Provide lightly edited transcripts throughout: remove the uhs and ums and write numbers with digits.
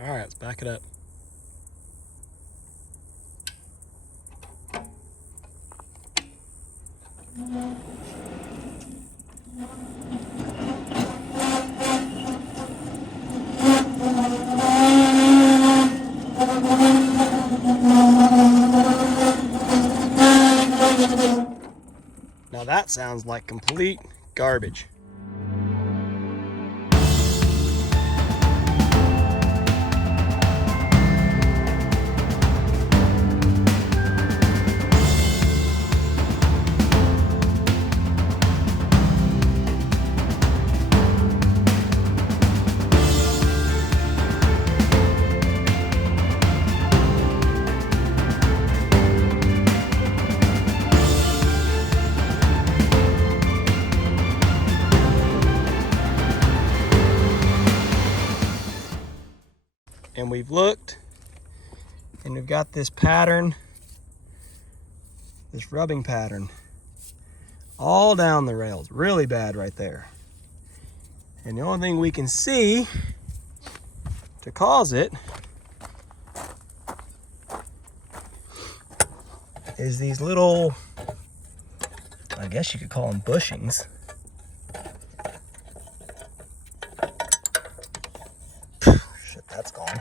All right, let's back it up. Now that sounds like complete garbage. And we've looked, and we've got this pattern, this rubbing pattern, all down the rails, really bad right there. And the only thing we can see to cause it is these little, I guess you could call them bushings. That's gone.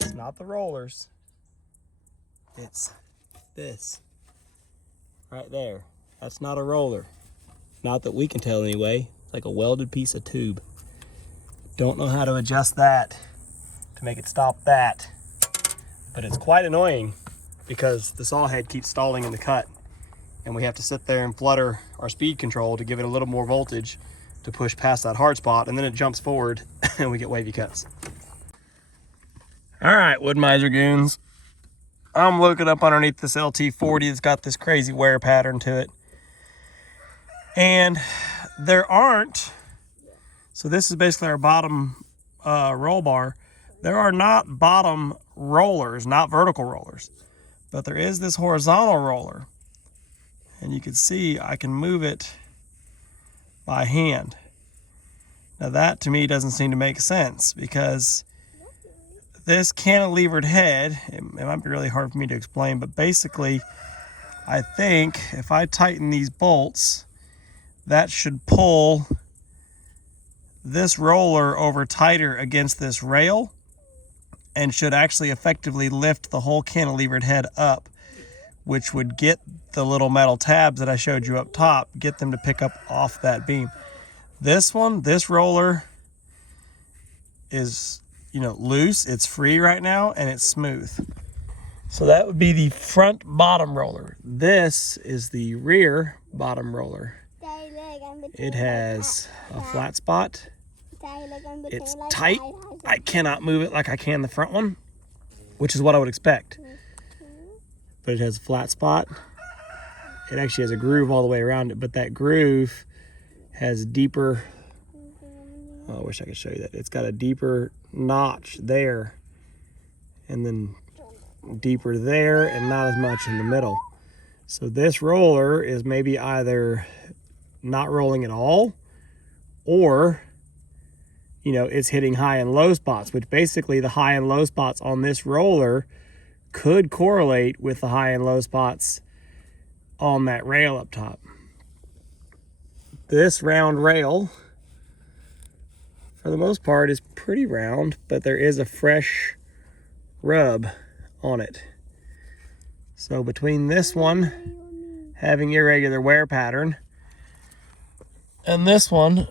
It's not the rollers. It's this right there. That's not a roller. Not that we can tell anyway. It's like a welded piece of tube. Don't know how to adjust that to make it stop that. But it's quite annoying because the saw head keeps stalling in the cut. And we have to sit there and flutter our speed control to give it a little more voltage to push past that hard spot, and then it jumps forward and we get wavy cuts. All right, Woodmizer goons. I'm looking up underneath this LT40 that's got this crazy wear pattern to it. And there aren't, so this is basically our bottom roll bar. There are not bottom rollers, not vertical rollers, but there is this horizontal roller. And you can see I can move it by hand. Now that to me doesn't seem to make sense because this cantilevered head, it might be really hard for me to explain, but basically I think if I tighten these bolts, that should pull this roller over tighter against this rail and should actually effectively lift the whole cantilevered head up, which would get the little metal tabs that I showed you up top, get them to pick up off that beam. This one, this roller is, loose, it's free right now, and it's smooth. So that would be the front bottom roller. This is the rear bottom roller. It has a flat spot. It's tight. I cannot move it like I can the front one, which is what I would expect. But it has a flat spot. It actually has a groove all the way around it, but that groove has deeper, oh, I wish I could show you that. It's got a deeper notch there, and then deeper there, and not as much in the middle. So this roller is maybe either not rolling at all, or, it's hitting high and low spots, which basically the high and low spots on this roller could correlate with the high and low spots on that rail up top. This round rail, for the most part, is pretty round, but there is a fresh rub on it. So between this one having irregular wear pattern and this one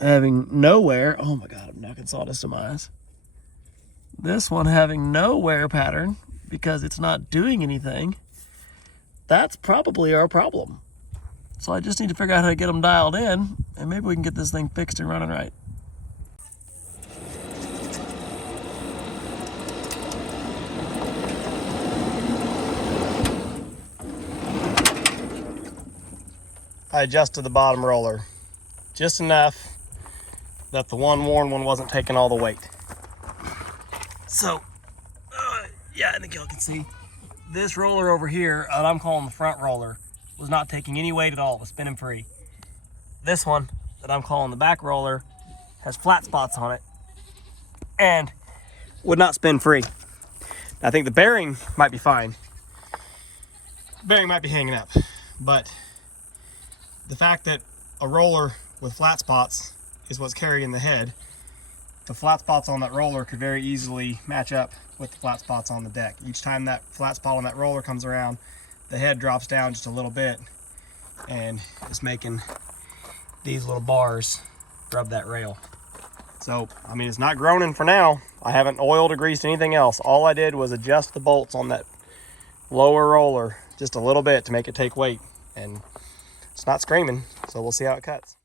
having no wear, oh my God, I'm knocking sawdust in my eyes. This one having no wear pattern because it's not doing anything, that's probably our problem. So I just need to figure out how to get them dialed in, and maybe we can get this thing fixed and running right. I adjusted the bottom roller just enough that the one worn one wasn't taking all the weight. So, yeah, I think y'all can see this roller over here, that I'm calling the front roller, was not taking any weight at all. It was spinning free. This one, that I'm calling the back roller has flat spots on it and would not spin free. I think the bearing might be fine. The bearing might be hanging up, but the fact that a roller with flat spots is what's carrying the head, the flat spots on that roller could very easily match up with the flat spots on the deck. Each time that flat spot on that roller comes around, the head drops down just a little bit, and it's making these little bars rub that rail. So, I mean, it's not groaning for now. I haven't oiled or greased anything else. All I did was adjust the bolts on that lower roller just a little bit to make it take weight, and it's not screaming, so we'll see how it cuts.